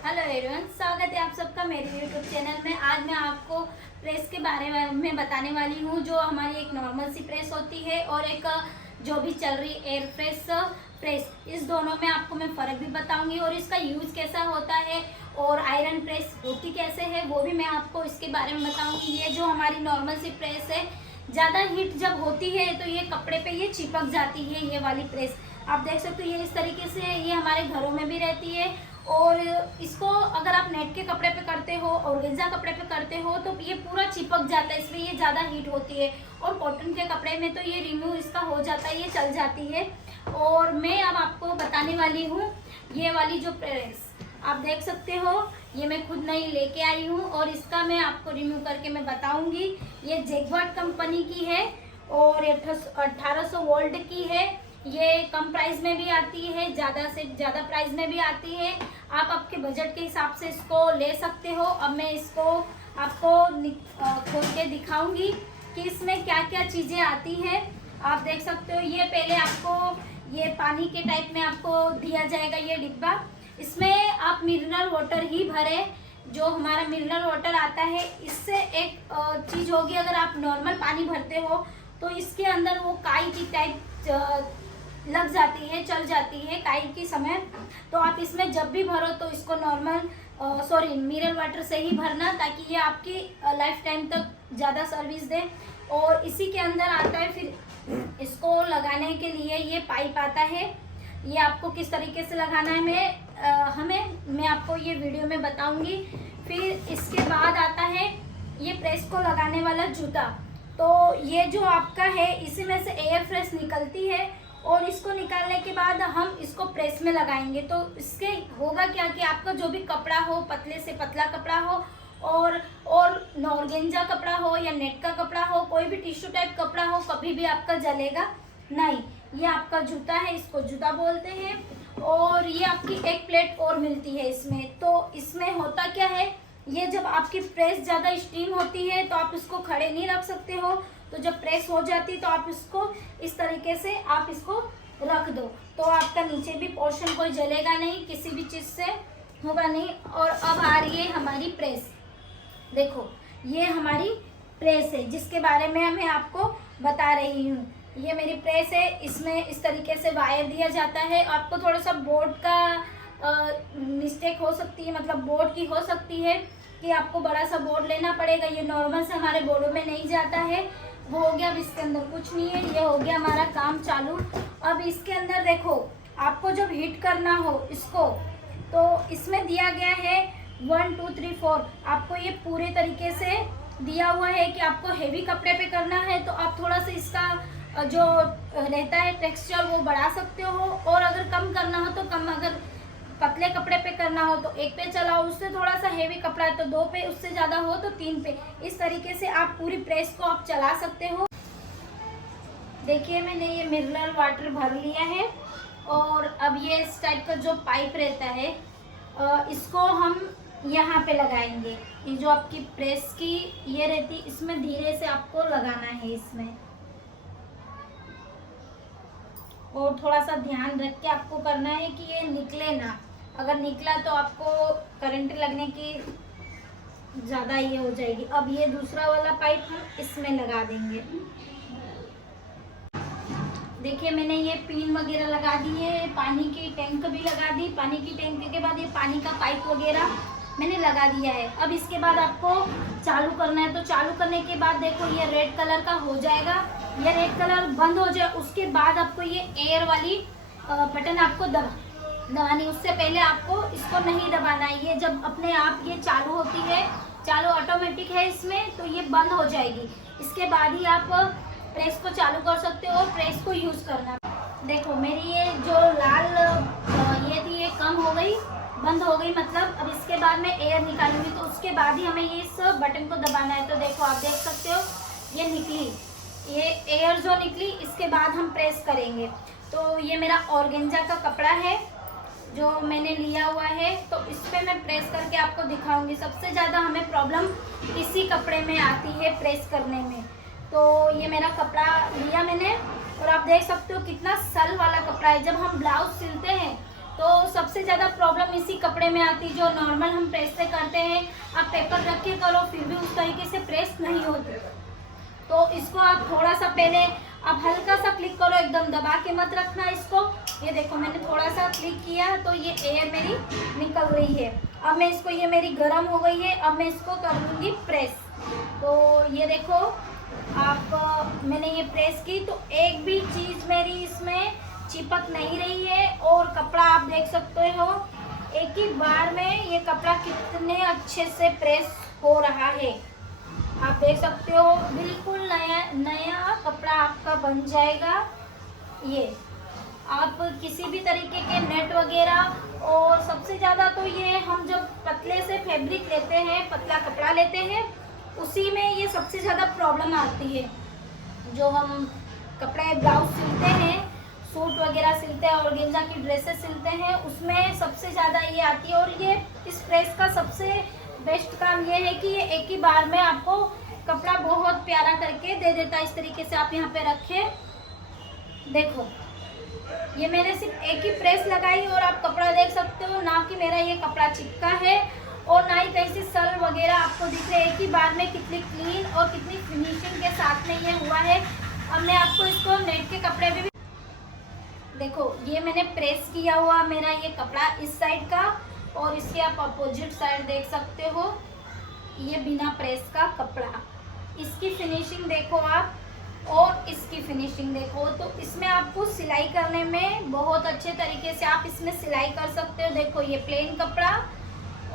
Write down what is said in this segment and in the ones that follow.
Hello everyone, स्वागत है आप सबका मेरे यूट्यूब चैनल में। आज मैं आपको प्रेस के बारे में बताने वाली हूँ, जो हमारी एक नॉर्मल सी प्रेस होती है और एक जो भी चल रही एयर प्रेस, इस दोनों में आपको मैं फ़र्क भी बताऊंगी और इसका यूज़ कैसा होता है और आयरन प्रेस होती कैसे है वो भी मैं आपको इसके बारे में बताऊंगी। ये जो हमारी नॉर्मल सी प्रेस है, ज़्यादा हीट जब होती है तो ये कपड़े पे ये चिपक जाती है। ये वाली प्रेस आप देख सकते हो, ये इस तरीके से ये हमारे घरों में भी रहती है और इसको अगर आप नेट के कपड़े पे करते हो, ऑर्गेन्जा कपड़े पे करते हो तो ये पूरा चिपक जाता है, इसमें ये ज़्यादा हीट होती है। और कॉटन के कपड़े में तो ये रिमूव इसका हो जाता है, ये चल जाती है। और मैं अब आपको बताने वाली हूँ ये वाली जो प्रेस आप देख सकते हो, ये मैं खुद नहीं लेके आई हूँ और इसका मैं आपको रिमूव करके मैं बताऊँगी। ये जैकवार्ड कंपनी की है और 1800 वोल्ट की है। ये कम प्राइस में भी आती है, ज़्यादा से ज़्यादा प्राइस में भी आती है। आप आपके बजट के हिसाब से इसको ले सकते हो। अब मैं इसको आपको खोल के दिखाऊंगी कि इसमें क्या क्या चीज़ें आती है। आप देख सकते हो, ये पहले आपको ये पानी के टाइप में आपको दिया जाएगा ये डिब्बा। इसमें आप मिनरल वाटर ही भरें, जो हमारा मिनरल वाटर आता है। इससे एक चीज़ होगी, अगर आप नॉर्मल पानी भरते हो तो इसके अंदर वो काई की टाइप लग जाती है, चल जाती है काई की समय। तो आप इसमें जब भी भरो तो इसको मिनरल वाटर से ही भरना, ताकि ये आपकी लाइफ टाइम तक ज़्यादा सर्विस दे। और इसी के अंदर आता है फिर इसको लगाने के लिए ये पाइप आता है। ये आपको किस तरीके से लगाना है मैं आपको ये वीडियो में बताऊंगी। फिर इसके बाद आता है ये प्रेस को लगाने वाला जूता। तो ये जो आपका है, इसी में से एयर फ्रेश निकलती है और इसको निकालने के बाद हम इसको प्रेस में लगाएंगे। तो इसके होगा क्या कि आपका जो भी कपड़ा हो, पतले से पतला कपड़ा हो और ऑर्गेन्जा कपड़ा हो या नेट का कपड़ा हो, कोई भी टिश्यू टाइप कपड़ा हो, कभी भी आपका जलेगा नहीं। ये आपका जूता है, इसको जूता बोलते हैं। और ये आपकी एक प्लेट और मिलती है इसमें। तो इसमें होता क्या है, ये जब आपकी प्रेस ज़्यादा स्टीम होती है तो आप इसको खड़े नहीं रख सकते हो। तो जब प्रेस हो जाती है तो आप इसको इस तरीके से आप इसको रख दो, तो आपका नीचे भी पोर्शन कोई जलेगा नहीं, किसी भी चीज़ से होगा नहीं। और अब आ रही है हमारी प्रेस। देखो, ये हमारी प्रेस है जिसके बारे में मैं आपको बता रही हूँ। ये मेरी प्रेस है, इसमें इस तरीके से वायर दिया जाता है। आपको थोड़ा सा बोर्ड का मिस्टेक हो सकती है, मतलब बोर्ड की हो सकती है कि आपको बड़ा सा बोर्ड लेना पड़ेगा। ये नॉर्मल से हमारे बोर्डों में नहीं जाता है, वो हो गया। अब इसके अंदर कुछ नहीं है, ये हो गया हमारा काम चालू। अब इसके अंदर देखो, आपको जब हीट करना हो इसको, तो इसमें दिया गया है 1 2 3 4। आपको ये पूरे तरीके से दिया हुआ है कि आपको हेवी कपड़े पे करना है तो आप थोड़ा सा इसका जो रहता है टेक्सचर वो बढ़ा सकते हो, और अगर कम करना हो तो कम। अगर पतले कपड़े पे करना हो तो 1 पे चलाओ, उससे थोड़ा सा हेवी कपड़ा है तो 2 पे, उससे ज़्यादा हो तो 3 पे। इस तरीके से आप पूरी प्रेस को आप चला सकते हो। देखिए, मैंने ये मिनरल वाटर भर लिया है और अब ये इस टाइप का जो पाइप रहता है, इसको हम यहाँ पे लगाएंगे। ये जो आपकी प्रेस की ये रहती, इसमें धीरे से आपको लगाना है इसमें, और थोड़ा सा ध्यान रख के आपको करना है कि ये निकले ना। अगर निकला तो आपको करंट लगने की ज़्यादा ये हो जाएगी। अब ये दूसरा वाला पाइप हम इसमें लगा देंगे। देखिए, मैंने ये पिन वगैरह लगा दी है, पानी की टैंक भी लगा दी। पानी की टैंक के बाद ये पानी का पाइप वगैरह मैंने लगा दिया है। अब इसके बाद आपको चालू करना है। तो चालू करने के बाद देखो, ये रेड कलर का हो जाएगा। ये रेड कलर बंद हो जाए, उसके बाद आपको ये एयर वाली बटन आपको दबानी। उससे पहले आपको इसको नहीं दबाना है। ये जब अपने आप ये चालू होती है, चालू ऑटोमेटिक है इसमें, तो ये बंद हो जाएगी। इसके बाद ही आप प्रेस को चालू कर सकते हो और प्रेस को यूज़ करना। देखो, मेरी ये जो लाल ये थी, ये कम हो गई, बंद हो गई। मतलब अब इसके बाद मैं एयर निकालूंगी तो उसके बाद ही हमें ये इस बटन को दबाना है। तो देखो, आप देख सकते हो ये निकली, ये एयर जो निकली, इसके बाद हम प्रेस करेंगे। तो ये मेरा ऑर्गेन्जा का कपड़ा है जो मैंने लिया हुआ है, तो इस पर मैं प्रेस करके आपको दिखाऊंगी। सबसे ज़्यादा हमें प्रॉब्लम इसी कपड़े में आती है प्रेस करने में। तो ये मेरा कपड़ा लिया मैंने और आप देख सकते हो कितना सल वाला कपड़ा है। जब हम ब्लाउज सिलते हैं तो सबसे ज़्यादा प्रॉब्लम इसी कपड़े में आती है, जो नॉर्मल हम प्रेस से करते हैं। आप पेपर रख के करो फिर भी उस तरीके से प्रेस नहीं होती। तो इसको आप थोड़ा सा पहले आप हल्का सा क्लिक करो, एकदम दबा के मत रखना इसको। ये देखो मैंने थोड़ा सा क्लिक किया तो ये एयर मेरी निकल रही है। अब मैं इसको, ये मेरी गर्म हो गई है, अब मैं इसको कर दूँगी प्रेस। तो ये देखो आप, मैंने ये प्रेस की तो एक भी चीज़ मेरी इसमें चिपक नहीं रही है। और कपड़ा आप देख सकते हो एक ही बार में ये कपड़ा कितने अच्छे से प्रेस हो रहा है। आप देख सकते हो बिल्कुल नया कपड़ा आपका बन जाएगा। ये आप किसी भी तरीके के नेट वगैरह, और सबसे ज़्यादा तो ये हम जब पतले से फैब्रिक लेते हैं, पतला कपड़ा लेते हैं, उसी में ये सबसे ज़्यादा प्रॉब्लम आती है। जो हम कपड़े ब्लाउज सिलते हैं, सूट वगैरह सिलते हैं, ऑर्गेन्जा की ड्रेसेस सिलते हैं, उसमें सबसे ज़्यादा ये आती है। और ये इस प्रेस का सबसे बेस्ट काम ये है कि ये एक ही बार में आपको कपड़ा बहुत प्यारा करके दे देता है। इस तरीके से आप यहाँ पे रखे, देखो ये मैंने सिर्फ एक ही प्रेस लगाई और आप कपड़ा देख सकते हो ना कि मेरा ये कपड़ा चिपका है और ना ही कहीं से सल वगैरह आपको दिख रहे। एक ही बार में कितनी क्लीन और कितनी फिनिशिंग के साथ में ये हुआ है। अब मैं आपको इसको नेट के कपड़े में भी देखो, ये मैंने प्रेस किया हुआ मेरा ये कपड़ा इस साइड का, और इसके आप अपोजिट साइड देख सकते हो ये बिना प्रेस का कपड़ा। इसकी फिनिशिंग देखो आप, और इसकी फिनिशिंग देखो। तो इसमें आपको सिलाई करने में बहुत अच्छे तरीके से आप इसमें सिलाई कर सकते हो। देखो ये प्लेन कपड़ा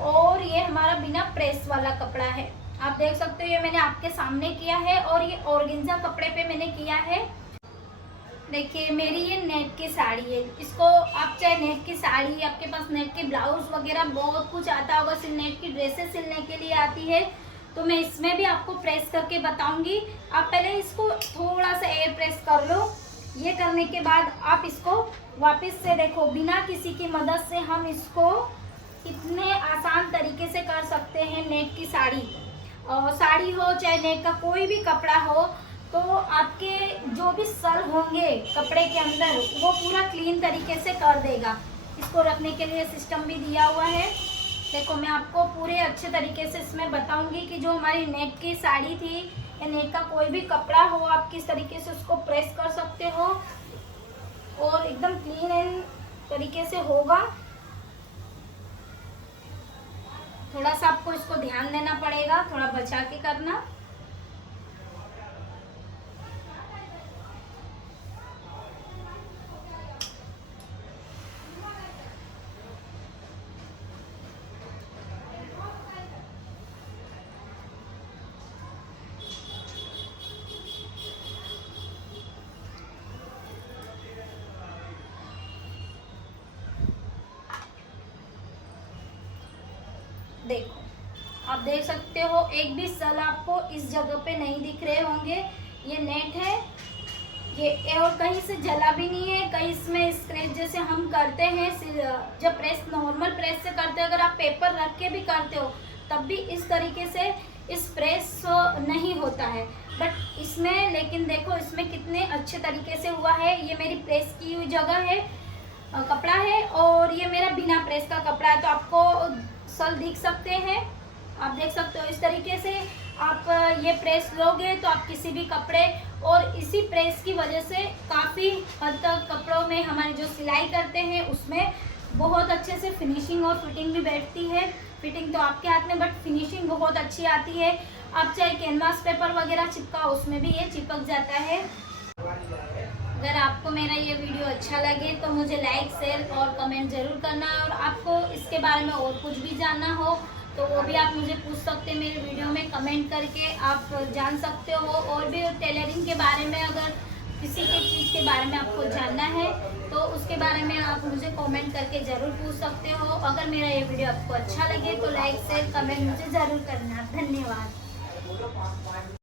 और ये हमारा बिना प्रेस वाला कपड़ा है। आप देख सकते हो ये मैंने आपके सामने किया है, और ये ऑर्गेन्जा कपड़े पे मैंने किया है। देखिए मेरी ये नेट की साड़ी है, इसको आप चाहे नेट की साड़ी, आपके पास नेट के ब्लाउज वगैरह बहुत कुछ आता होगा, सिर्फ नेट की ड्रेसेस सिलने के लिए आती है, तो मैं इसमें भी आपको प्रेस करके बताऊंगी। आप पहले इसको थोड़ा सा एयर प्रेस कर लो। ये करने के बाद आप इसको वापस से देखो, बिना किसी की मदद से हम इसको इतने आसान तरीके से कर सकते हैं। नेट की साड़ी, और साड़ी हो चाहे नेट का कोई भी कपड़ा हो, तो आपके जो भी सल होंगे कपड़े के अंदर वो पूरा क्लीन तरीके से कर देगा। इसको रखने के लिए सिस्टम भी दिया हुआ है। देखो मैं आपको पूरे अच्छे तरीके से इसमें बताऊंगी कि जो हमारी नेट की साड़ी थी या नेट का कोई भी कपड़ा हो, आप किस तरीके से उसको प्रेस कर सकते हो और एकदम क्लीन एंड तरीके से होगा। थोड़ा सा आपको इसको ध्यान देना पड़ेगा, थोड़ा बचा के करना। देखो आप देख सकते हो एक भी सल आपको इस जगह पे नहीं दिख रहे होंगे। ये नेट है ये, और कहीं से जला भी नहीं है, कहीं इसमें स्क्रैच जैसे हम करते हैं जब प्रेस नॉर्मल प्रेस से करते हो, अगर आप पेपर रख के भी करते हो तब भी इस तरीके से इस प्रेस नहीं होता है। बट इसमें लेकिन देखो इसमें कितने अच्छे तरीके से हुआ है। ये मेरी प्रेस की हुई जगह है, कपड़ा है, और ये मेरा बिना प्रेस का कपड़ा है। तो आपको सल दिख सकते हैं, आप देख सकते हो। इस तरीके से आप ये प्रेस लोगे तो आप किसी भी कपड़े, और इसी प्रेस की वजह से काफ़ी हद तक कपड़ों में हमारी जो सिलाई करते हैं उसमें बहुत अच्छे से फिनिशिंग और फिटिंग भी बैठती है। फिटिंग तो आपके हाथ में, बट फिनिशिंग बहुत अच्छी आती है। आप चाहे कैनवास पेपर वगैरह चिपकाओ उसमें भी ये चिपक जाता है। अगर आपको मेरा ये वीडियो अच्छा लगे तो मुझे लाइक शेयर और कमेंट ज़रूर करना, और आपको इसके बारे में और कुछ भी जानना हो तो वो भी आप मुझे पूछ सकते हैं मेरे वीडियो में कमेंट करके, आप जान सकते हो। और भी टेलरिंग के बारे में अगर किसी की चीज़ के बारे में आपको जानना है तो उसके बारे में आप मुझे कमेंट करके ज़रूर पूछ सकते हो। अगर मेरा ये वीडियो आपको अच्छा लगे तो लाइक शेयर कमेंट मुझे ज़रूर करना। धन्यवाद।